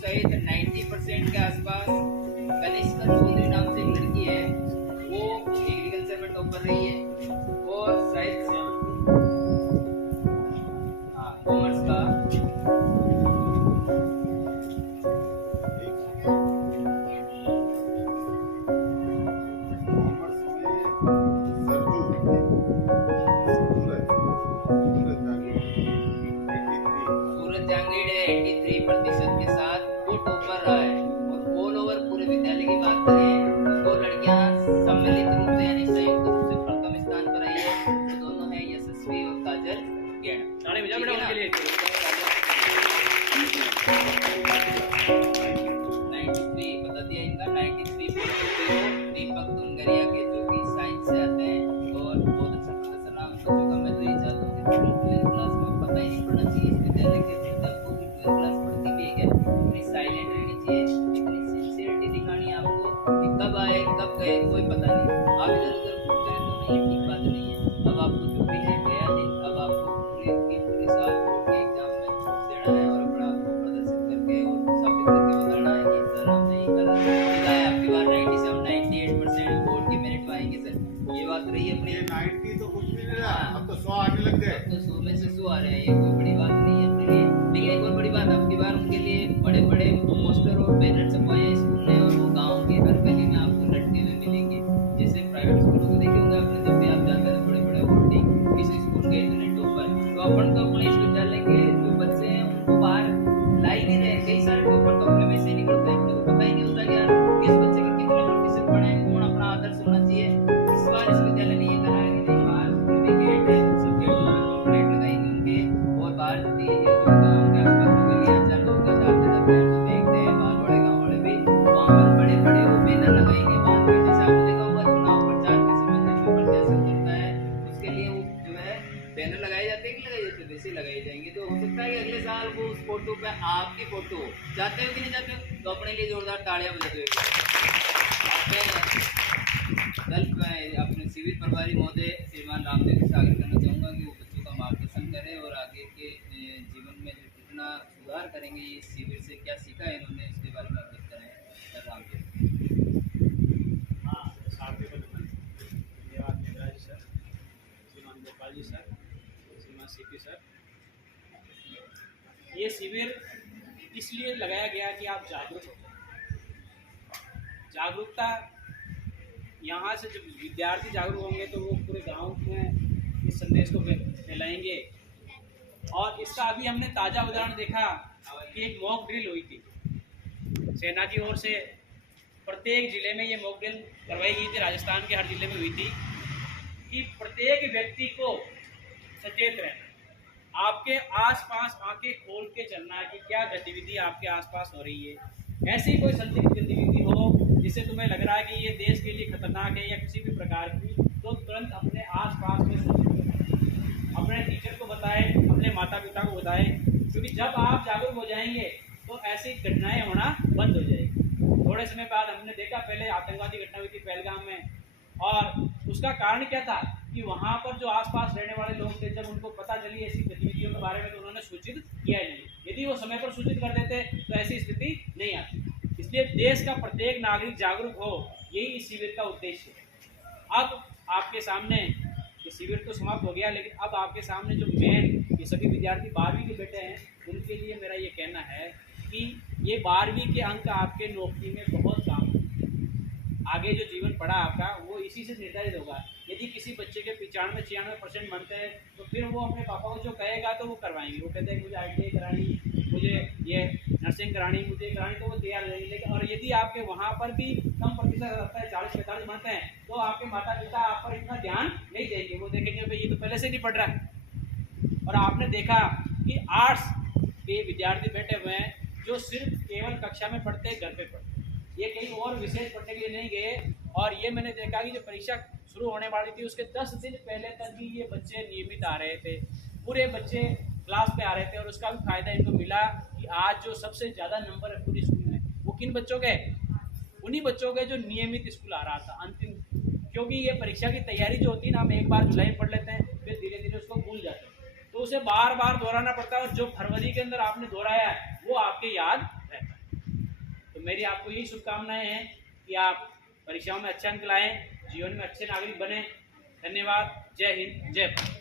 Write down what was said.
सहित 90% के आसपास कनिष्का चौधरी नाम से एक लड़की है, वो एग्रीकल्चर में टॉपर रही है। और साहित्य कॉमर्स का सूरज जांगीड़ 83% के साथ वो टॉपर रहा है। और ऑल ओवर पूरे विद्यालय की बात करें तो दो लड़कियां सम्मिलित रूप से यानी संयुक्त रूप से प्रथम स्थान पर आई है, जो दोनों है यशस्वी और काजल गेण। ताली बजाओ बेटा उनके लिए। 93 बता दिया इनका 93.0 दीपक दुनगरिया के, जो कि साइंस से आते हैं और बहुत अच्छा प्रदर्शन रहा उनका। जो मैं तो ये चाहता हूँ कि 12th क्लास में पता ही नहीं पड़ना चाहिए इस विद्यालय के भीतर को 12th क्लास पढ़ती भी है क्या, इतनी साइलेंट रहनी चाहिए, इतनी सिंसियरिटी दिखानी है आपको कि कब आए कब गए कोई पता नहीं, आप इधर उधर घूमते रहते हो, ये ठीक बात नहीं है। अब आपको जो भी है गया दिन, अब आपको पूरे साल बोर्ड के एग्जाम में देना है और अपना आपको प्रदर्शन करके और साबित करके बताना है कि सर हमने ये करा है। आपकी बार 97 98% बोर्ड के मेरिट में आएंगे सर, ये बात रही है अपनी। 90 तो कुछ भी नहीं रहा, अब तो 100 आने लग गए। तो 100 में से 100 आ रहे हैं, ये कोई बड़ी बात नहीं है अपने लिए। लेकिन एक और बड़ी बात, आपकी बार उनके लिए बड़े बड़े पोस्टर और बैनर छपवाए हैं स्कूल ने, और वो गांव के हर गली में आपको लटके हुए मिलेंगे। जैसे प्राइवेट स्कूलों को देखे होंगे आपने, जब भी आप जाते हैं बड़े बड़े होर्डिंग किसी स्कूल के इतने टॉपर, तो अपन तो अपने इस विद्यालय के जो बच्चे हैं उनको बाहर ला ही नहीं रहे। कई सारे टॉपर तो अपने में से निकलते हैं, उनको पता ही नहीं होता कि यार किस बच्चे के कितने प्रतिशत पढ़े हैं, कौन अपना आदर्श होना चाहिए। इस बार इस विद्यालय ने ये करा है कि नहीं, बाहर सर्टिफिकेट है, सब्जेक्ट में कंप्लीट लगाएंगे उनके, और बाहर जो गाँव के आसपास जो गलियां चार लोग जाते जाते हैं तो देखते हैं, बाहर बड़े गाँव वाले भी वहाँ पर बड़े बड़े वो बैनर लगाएंगे बाहर पे। जैसे आपने देखा होगा चुनाव प्रचार के समय जब भी प्रत्याशी करता है उसके लिए वो जो है बैनर लगाए जाते हैं कि लगाए जाते हैं, वैसे लगाए जाएंगे। तो हो सकता है कि अगले साल वो उस फोटो पे आपकी फोटो, चाहते हो कि नहीं चाहते हो, तो अपने लिए जोरदार तालियां बजा दो। अपने शिविर प्रभारी महोदय श्रीमान रामदेव से आग्रह करना चाहूँगा कि वो बच्चों का मार्गदर्शन करें और आगे के जीवन में कितना सुधार करेंगे, ये शिविर से क्या सीखा है इन्होंने, इसके बारे में अवगत करें। सर रामदेव। धन्यवाद मेघराज सर, श्रीमान गोपाल जी सर, श्रीमान सीपी सर। ये शिविर इसलिए लगाया गया कि आप जागरूक हो। जागरूकता यहाँ से जब विद्यार्थी जागरूक होंगे तो वो पूरे गांव में इस संदेश को फैलाएंगे। और इसका अभी हमने ताज़ा उदाहरण देखा कि एक मॉक ड्रिल हुई थी सेना की ओर से, प्रत्येक जिले में ये मॉक ड्रिल करवाई गई थी, राजस्थान के हर जिले में हुई थी कि प्रत्येक व्यक्ति को सचेत रहना, आपके आसपास आंखें खोल के चलना कि क्या गतिविधि आपके आसपास हो रही है। ऐसी कोई संदिग्ध गतिविधि हो जिससे तुम्हें लग रहा है कि ये देश के लिए खतरनाक है या किसी भी प्रकार की, तो तुरंत अपने आसपास में अपने टीचर को बताएं, अपने माता पिता को बताएं, क्योंकि जब आप जागरूक हो जाएंगे तो ऐसी घटनाएं होना बंद हो जाएगी। थोड़े समय बाद हमने देखा, पहले आतंकवादी घटना हुई थी पहलगाम में, और उसका कारण क्या था कि वहाँ पर जो आसपास रहने वाले लोग थे, जब उनको पता चली ऐसी गतिविधियों के बारे में तो उन्होंने सूचित किया ही नहीं। यदि वो समय पर सूचित कर देते तो ऐसी स्थिति नहीं आती। इसलिए देश का प्रत्येक नागरिक जागरूक हो, यही इस शिविर का उद्देश्य है। अब आपके सामने ये शिविर तो समाप्त हो गया, लेकिन अब आपके सामने जो मेन ये सभी विद्यार्थी 12वीं के बेटे हैं, उनके लिए मेरा ये कहना है कि ये 12वीं के अंक आपके नौकरी में बहुत काम है। आगे जो जीवन पड़ा आपका वो इसी से निर्धारित होगा। यदि किसी बच्चे के 95-96% बनते हैं तो फिर वो अपने पापा को जो कहेगा तो वो करवाएंगे। वो कहते हैं मुझे ITI करानी, मुझे ये नर्सिंग करानी, मुझे करानी, तो वो तैयार रहेंगे। लेकिन और यदि आपके वहाँ पर भी कम प्रतिशत रहता है, 40-45 बनते हैं, तो आपके माता पिता आप पर इतना ध्यान नहीं देंगे। वो देखेंगे भाई ये तो पहले से नहीं पढ़ रहा है। और आपने देखा कि आर्ट्स के विद्यार्थी बैठे हुए हैं जो सिर्फ केवल कक्षा में पढ़ते हैं, घर पे पढ़ते हैं, ये कहीं और विशेष पढ़ने के लिए नहीं गए। और ये मैंने देखा कि जो परीक्षा शुरू होने वाली थी उसके 10 दिन पहले तक भी ये बच्चे नियमित आ रहे थे, पूरे बच्चे क्लास में आ रहे थे। और उसका भी फायदा इनको मिला कि आज जो सबसे ज़्यादा नंबर है पूरी स्कूल में वो किन बच्चों के, उन्हीं बच्चों के जो नियमित स्कूल आ रहा था अंतिम। क्योंकि ये परीक्षा की तैयारी जो होती है ना, हम एक बार जुलाई पढ़ लेते हैं, फिर धीरे धीरे उसको भूल जाते हैं, तो उसे बार बार दोहराना पड़ता है। और जो फरवरी के अंदर आपने दोहराया है वो आपके याद रहता है। तो मेरी आपको यही शुभकामनाएं हैं कि आप परीक्षाओं में अच्छे अंक लाएं, जीवन में अच्छे नागरिक बने। धन्यवाद। जय हिंद, जय भारत।